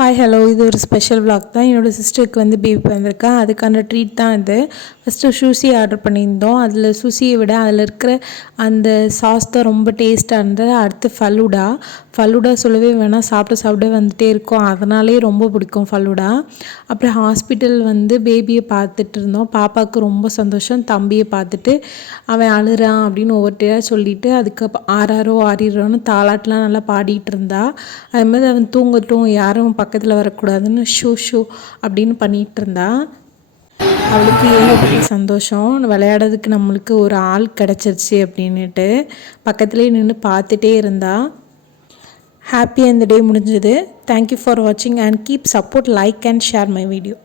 Hi hello, இது ஒரு special vlog தான். என்னோடய சிஸ்டருக்கு வந்து பேபி வந்திருக்கா, அதுக்கான ட்ரீட் தான் இது. ஃபஸ்ட்டு சுஷி ஆர்டர் பண்ணியிருந்தோம். அதில் சுஷியை விட அதில் இருக்கிற அந்த சாஸ் தான் ரொம்ப டேஸ்ட்டாக இருந்தது. அடுத்து ஃபலூடா சொல்லவே வேணாம், சாப்பிட வந்துகிட்டே இருக்கும். அதனாலே ரொம்ப பிடிக்கும் ஃபலூடா. அப்புறம் ஹாஸ்பிட்டல் வந்து பேபியை பார்த்துட்டு இருந்தோம். பாப்பாவுக்கு ரொம்ப சந்தோஷம். தம்பியை பார்த்துட்டு அவன் அழுறான் அப்படின்னு ஒவ்வொருத்தையாக சொல்லிவிட்டு அதுக்கு ஆறிரோன்னு தாலாட்டெலாம் நல்லா பாடிட்டு இருந்தா. அது மாதிரி அவன் தூங்கட்டும், யாரும் பக்கத்தில் வரக்கூடாதுன்னு ஷூ அப்படின்னு பண்ணிகிட்டு இருந்தா. அவளுக்கு ஏகப்பட்ட சந்தோஷம், விளையாடுறதுக்கு நம்மளுக்கு ஒரு ஆள் கிடச்சிருச்சு அப்படின்னுட்டு பக்கத்துலேயே நின்று பார்த்துட்டே இருந்தா. ஹாப்பியாக இந்த டே முடிஞ்சது. தேங்க்யூ ஃபார் வாட்சிங் and keep support, like and share my video.